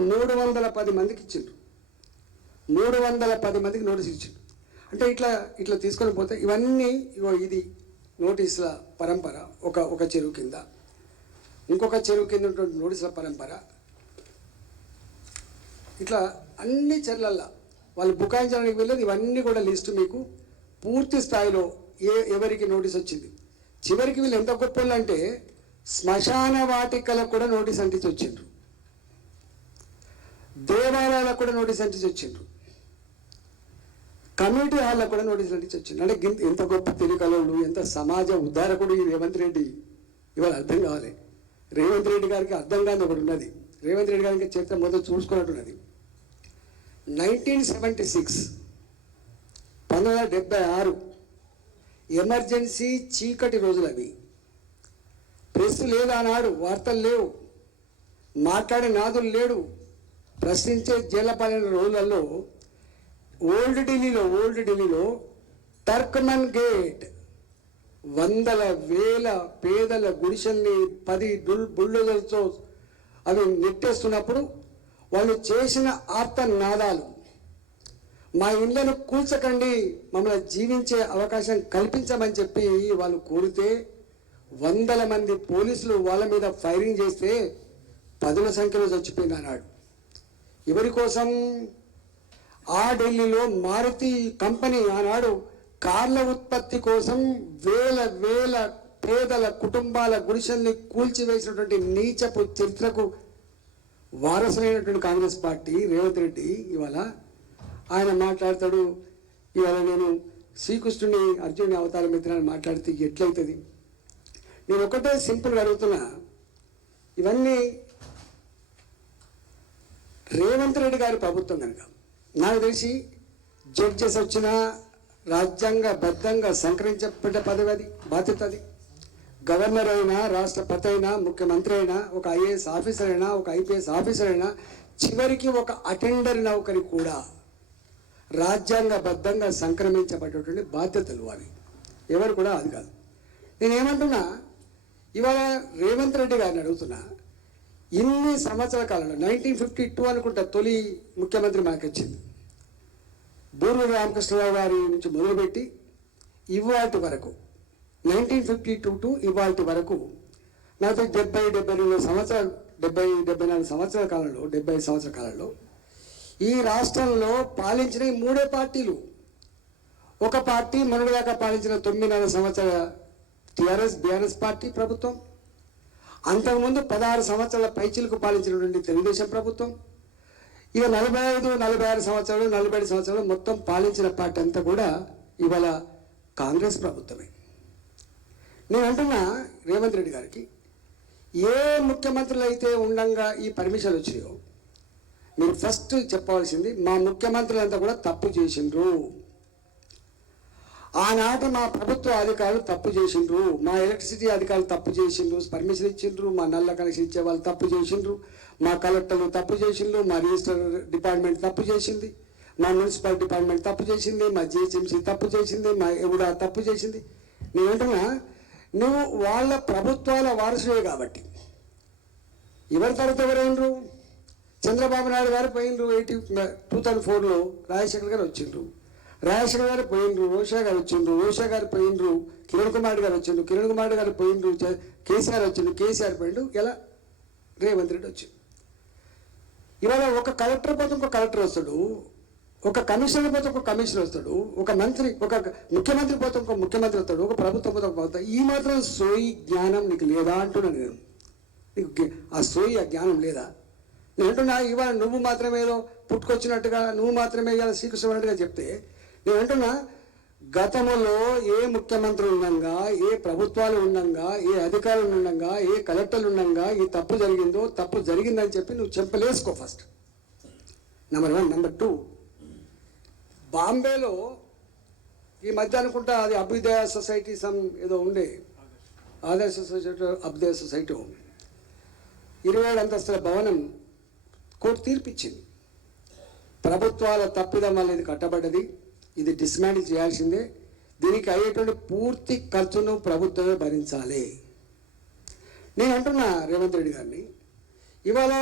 310 మందికి ఇచ్చిండ్రు. 310 మందికి నోటీస్ ఇచ్చిండ్రు. అంటే ఇట్లా తీసుకొని పోతే ఇవన్నీ ఇది నోటీసుల పరంపర. ఒక చెరువు కింద ఇంకొక చెరువు కింద ఉన్నటువంటి నోటీసుల పరంపర. ఇట్లా అన్ని చెర్లల్లో వాళ్ళు బుకాయించడానికి వెళ్ళేది. ఇవన్నీ కూడా లిస్టు మీకు పూర్తి స్థాయిలో ఎవరికి నోటీస్ వచ్చింది. చివరికి వీళ్ళు ఎంత గొప్పలు అంటే శ్మశాన వాటికలకు కూడా నోటీస్ అంటించి వచ్చిండ్రు, దేవాలయాలకు కూడా నోటీస్ అంటించి వచ్చిండ్రు, కమ్యూనిటీ హాల్లకు కూడా నోటీసులు అంటించి వచ్చిండ్రు. అంటే ఎంత గొప్ప తెలియకలవుడు, ఎంత సమాజ ఉద్ధారకుడు ఈ రేవంత్ రెడ్డి. ఇవాళ అర్థం కావాలి. రేవంత్ రెడ్డి గారికి అర్థం కాని ఒకటి ఉన్నది. రేవంత్ రెడ్డి గారికి చరిత్ర మొదలు చూసుకున్నట్టున్నది. 1976 1976 ఎమర్జెన్సీ చీకటి రోజులు అవి. ప్రెస్ లేదు ఆనాడు, వార్తలు లేవు, మాట్లాడే నాదులు లేడు, ప్రశ్నించే జైలపాలైన రోజులలో ఓల్డ్ ఢిల్లీలో టర్క్మన్ గేట్ వందల వేల పేదల గుడిసెల్ని 10 బుల్డోజర్లతో అవి నెట్టేస్తున్నప్పుడు వాళ్ళు చేసిన ఆర్తనాదాలు, మా ఇళ్లను కూల్చకండి, మమ్మల్ని జీవించే అవకాశం కల్పించమని చెప్పి వాళ్ళు కోరితే 100 మంది పోలీసులు వాళ్ళ మీద ఫైరింగ్ చేస్తే 10ల సంఖ్యలో చచ్చిపోయింది ఆనాడు. ఎవరి కోసం? ఆ ఢిల్లీలో మారుతి కంపెనీ ఆనాడు కార్ల ఉత్పత్తి కోసం వేల పేదల కుటుంబాల గుడిసెల్ని కూల్చివేసినటువంటి నీచపు చరిత్రకు వారసులైనటువంటి కాంగ్రెస్ పార్టీ రేవంత్ రెడ్డి ఇవాళ ఆయన మాట్లాడతాడు. ఇవాళ నేను శ్రీకృష్ణుని అర్జునుని అవతారం ఎత్తినని మాట్లాడితే ఎట్లయితుంది? నేను ఒకటే సింపుల్గా అడుగుతున్నా. ఇవన్నీ రేవంత్ రెడ్డి గారి ప్రభుత్వం కనుక నాకు తెలిసి జడ్జెస్ వచ్చిన రాజ్యాంగబద్ధంగా సంకరించబడ్డ పదవి అది, బాధ్యత అది. గవర్నర్ అయినా, రాష్ట్రపతి అయినా, ముఖ్యమంత్రి అయినా, ఒక ఐఏఎస్ ఆఫీసర్ అయినా, ఒక ఐపీఎస్ ఆఫీసర్ అయినా, చివరికి ఒక అటెండర్ నౌకరి కూడా రాజ్యాంగబద్ధంగా సంక్రమించబడేటువంటి బాధ్యతలు అవి. ఎవరు కూడా అది కాదు. నేనేమంటున్నా, ఇవాళ రేవంత్ రెడ్డి గారిని అడుగుతున్నా, ఇన్ని సంవత్సరాల కాలంలో 1952 అనుకుంటా తొలి ముఖ్యమంత్రి మనకు వచ్చింది. బూర్ల రామకృష్ణరావు గారి నుంచి మొదలుపెట్టి ఇవాటి వరకు 1952 టు ఇవాటి వరకు నాకు 74 సంవత్సరాల కాలంలో 75 సంవత్సరాల కాలంలో ఈ రాష్ట్రంలో పాలించిన 3 పార్టీలు. ఒక పార్టీ మొన్నటిదాకా పాలించిన 9 సంవత్సరాల బీఆర్ఎస్ పార్టీ ప్రభుత్వం, అంతకుముందు 16 సంవత్సరాల పైచిలకు పాలించినటువంటి తెలుగుదేశం ప్రభుత్వం, ఇక 45-46 సంవత్సరాలు 47 సంవత్సరాలు మొత్తం పాలించిన పార్టీ అంతా కూడా ఇవాళ కాంగ్రెస్ ప్రభుత్వమే. నేను అంటున్నా రేవంత్ రెడ్డి గారికి, ఏ ముఖ్యమంత్రులు అయితే ఉండంగా ఈ పర్మిషన్లు వచ్చినాయో మీరు ఫస్ట్ చెప్పవలసింది, మా ముఖ్యమంత్రులంతా కూడా తప్పు చేసిండ్రు. ఆనాటి మా ప్రభుత్వ అధికారులు తప్పు చేసిండ్రు, మా ఎలక్ట్రిసిటీ అధికారులు తప్పు చేసిండ్రు, పర్మిషన్ ఇచ్చిండ్రు, మా నల్ల కనెక్షన్ ఇచ్చే వాళ్ళు తప్పు చేసిండ్రు, మా కలెక్టర్లు తప్పు చేసిండ్రు, మా రిజిస్టర్ డిపార్ట్మెంట్ తప్పు చేసింది, మా మున్సిపల్ డిపార్ట్మెంట్ తప్పు చేసింది, మా జిహెచ్ఎంసీ తప్పు చేసింది, మా ఎవడా తప్పు చేసింది. నేను అంటున్నా, నువ్వు వాళ్ళ ప్రభుత్వాల వారసులే కాబట్టి. ఎవరి తర్వాత ఎవరైనరు? చంద్రబాబు నాయుడు గారు పోయినరు. 2004లో రాజశేఖర్ గారు వచ్చిండ్రు, రాజశేఖర్ గారు పోయిండ్రు, రోషా గారు వచ్చిండ్రు, రోషా గారు పోయిండ్రు, కిరణ్ కుమార్ గారు వచ్చిండ్రు, కిరణ్ కుమార్ గారు పోయిండ్రు, కేసీఆర్ వచ్చిండు, కేసీఆర్ పోయిండు, ఇలా రేవంత్ రెడ్డి వచ్చిండు. ఇవాళ ఒక కలెక్టర్ పోతే ఒక కలెక్టర్ వస్తాడు, ఒక కమిషనర్ పోతే ఒక కమిషనర్ వస్తాడు, ఒక ముఖ్యమంత్రి పోతే ఒక ముఖ్యమంత్రి వస్తాడు, ఒక ప్రభుత్వం పోతే ఒక ప్రభుత్వం. ఈ మాత్రం సోయి జ్ఞానం నీకు లేదా అంటున్నాను నేను. నీకు ఆ సోయి ఆ జ్ఞానం లేదా? నేను అంటున్నా, ఇవాళ నువ్వు మాత్రమే ఏదో పుట్టుకొచ్చినట్టుగా, నువ్వు మాత్రమే ఇవాళ శ్రీకృష్ణుడిగా చెప్తే, నేను అంటున్నా, గతంలో ఏ ముఖ్యమంత్రులు ఉండగా, ఏ ప్రభుత్వాలు ఉండగా, ఏ అధికారులు ఉండగా, ఏ కలెక్టర్లు ఉండగా ఈ తప్పు జరిగిందో, తప్పు జరిగిందని చెప్పి నువ్వు చెప్పలేసుకో ఫస్ట్. నెంబర్ 1. నెంబర్ 2, బాంబేలో ఈ మధ్య అనుకుంటా అది అభ్యుదయ సొసైటీ ఏదో ఉండే, ఆదర్శ సొసైటీ, అభ్యుదయ సొసైటీ 27 అంతస్తుల భవనం కోర్టు తీర్పిచ్చింది. ప్రభుత్వాల తప్పిదం వల్ల ఇది కట్టబడ్డది, ఇది డిస్మాంటిల్ చేయాల్సిందే, దీనికి అయ్యేటువంటి పూర్తి ఖర్చును ప్రభుత్వమే భరించాలి. నేను అంటున్నా రేవంత్ రెడ్డి గారిని, ఇవాళ